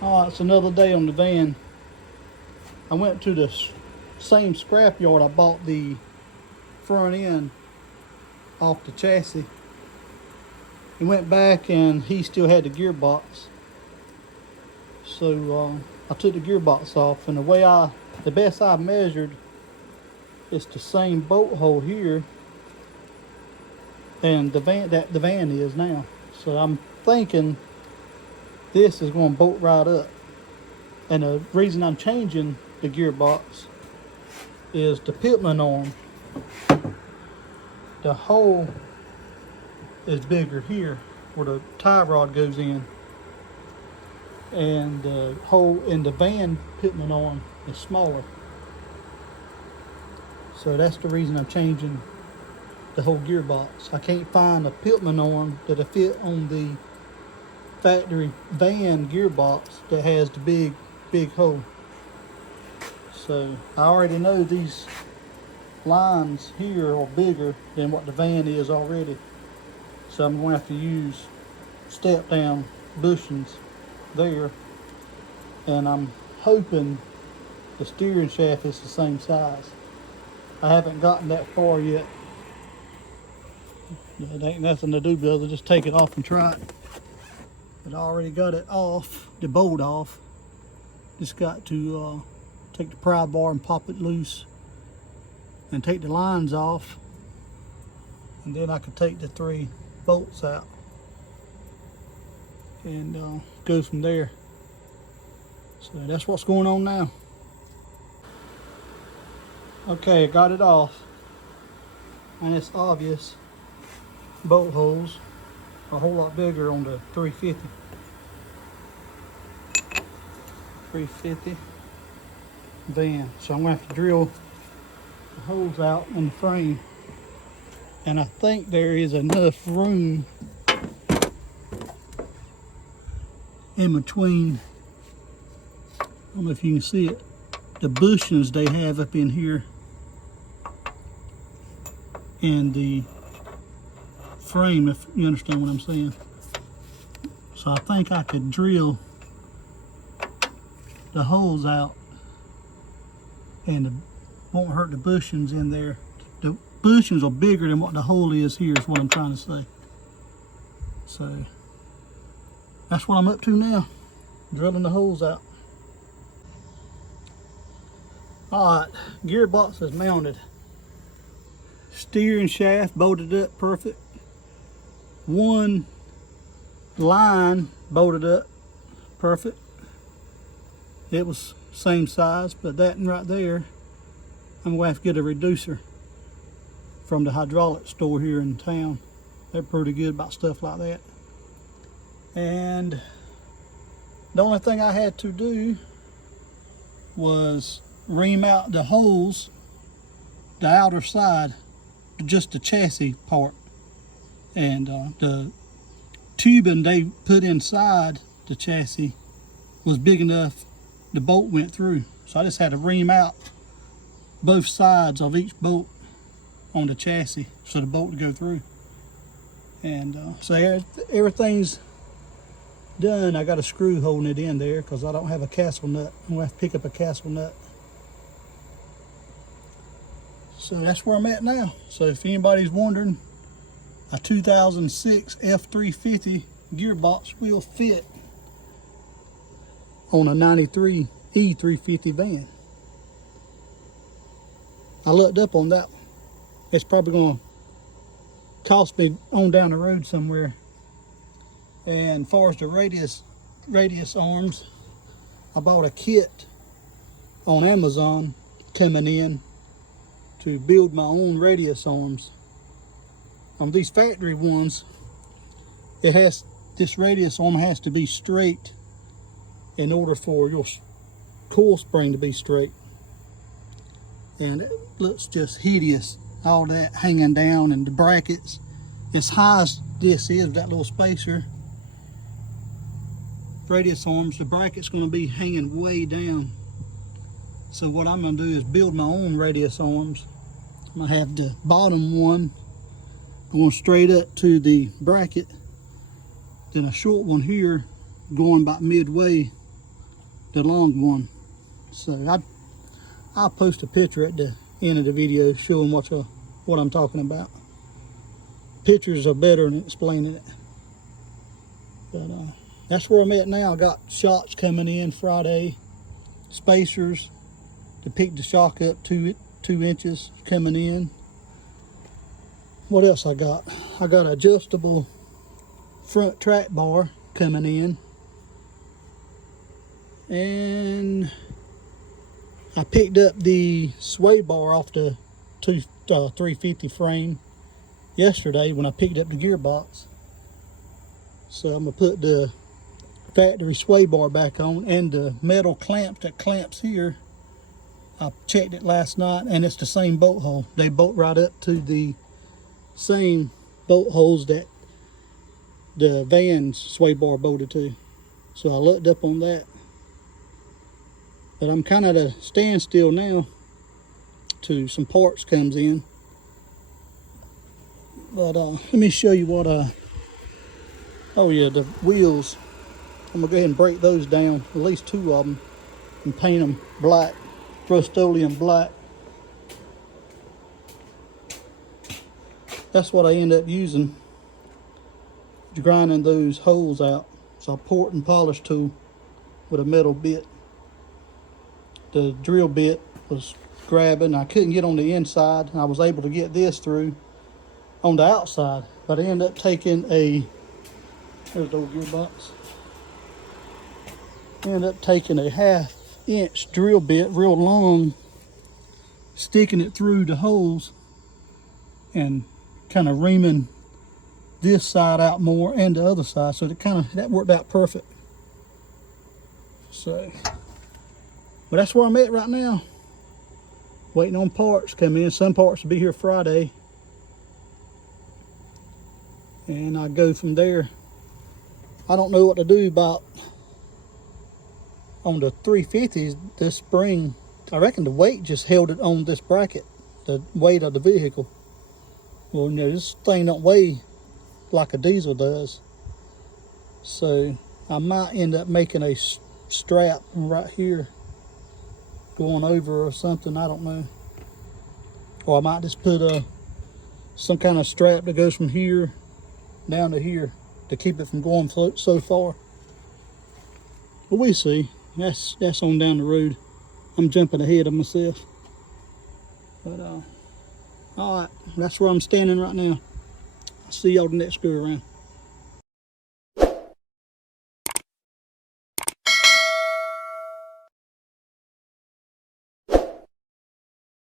Alright, it's another day on the van. I went to the same scrapyard I bought the front end off the chassis. He went back and he still had the gearbox. So I took the gearbox off, and the best I measured, it's the same bolt hole here and the van is now. So I'm thinking this is going to bolt right up. And the reason I'm changing the gearbox is the pitman arm. The hole is bigger here where the tie rod goes in, and the hole in the van pitman arm is smaller. So that's the reason I'm changing the whole gearbox. I can't find a pitman arm that'll fit on the factory van gearbox that has the big hole. So I already know these lines here are bigger than what the van is already. So I'm going to have to use step down bushings there. And I'm hoping the steering shaft is the same size. I haven't gotten that far yet. It ain't nothing to do, brother. Just take it off and try it. But I already got it off, the bolt off. Just got to take the pry bar and pop it loose and take the lines off. And then I could take the 3 bolts out and go from there. So that's what's going on now. Okay, I got it off, and it's obvious bolt holes are a whole lot bigger on the 350. 350 van. So I'm going to have to drill the holes out in the frame, and I think there is enough room in between. I don't know if you can see it, the bushings they have up in here and the frame, if you understand what I'm saying. So I think I could drill the holes out, and it won't hurt the bushings in there. The bushings are bigger than what the hole is here, is what I'm trying to say. So that's what I'm up to now, drilling the holes out. Alright, gearbox is mounted. Steering shaft bolted up perfect. One line bolted up perfect. It was same size, but that one right there, I'm going to have to get a reducer from the hydraulic store here in town. They're pretty good about stuff like that. And the only thing I had to do was ream out the holes, the outer side, just the chassis part. And the tubing they put inside the chassis was big enough the bolt went through. So I just had to ream out both sides of each bolt on the chassis so the bolt would go through. And so everything's done. I got a screw holding it in there because I don't have a castle nut. I'm going to have to pick up a castle nut. So that's where I'm at now. So if anybody's wondering, a 2006 F350 gearbox will fit on a 93 E350 van. I looked up on that one. It's probably going to cost me on down the road somewhere. And as far as the radius arms, I bought a kit on Amazon coming in to build my own radius arms. On these factory ones, this radius arm has to be straight in order for your coil spring to be straight. And it looks just hideous, all that hanging down, and the brackets, as high as this is, that little spacer, radius arms, the bracket's going to be hanging way down. So what I'm going to do is build my own radius arms. I'm going to have the bottom one going straight up to the bracket, then a short one here going about midway the long one. So I'll post a picture at the end of the video showing what I'm talking about. Pictures are better than explaining it. But that's where I'm at now. I got shocks coming in Friday, spacers to pick the shock up 2 inches coming in. What else I got? I got an adjustable front track bar coming in, and I picked up the sway bar off the 350 frame yesterday when I picked up the gearbox. So I'm gonna put the factory sway bar back on, and the metal clamp that clamps here, I checked it last night and it's the same bolt hole. They bolt right up to the same bolt holes that the van's sway bar bolted to. So I looked up on that. But I'm kind of at a standstill now till some parts comes in. But let me show you what oh yeah, the wheels. I'm gonna go ahead and break those down, at least 2 of them, and paint them black, Rust-Oleum black. That's what I end up using, grinding those holes out. So I port and polish tool with a metal bit. The drill bit was grabbing. I couldn't get on the inside. I was able to get this through on the outside, but I ended up taking there's the old gearbox. I ended up taking a 1/2 inch drill bit, real long, sticking it through the holes and kind of reaming this side out more and the other side, so that worked out perfect. So, but that's where I'm at right now, waiting on parts coming in. Some parts will be here Friday, and I go from there. I don't know what to do about on the 350s. This spring, I reckon the weight just held it on this bracket, the weight of the vehicle. Well, you know, this thing don't weigh like a diesel does, so I might end up making a strap right here going over or something, I don't know. Or I might just put some kind of strap that goes from here down to here to keep it from going so far. But we see. That's on down the road. I'm jumping ahead of myself. But all right, that's where I'm standing right now. I'll see y'all the next go around.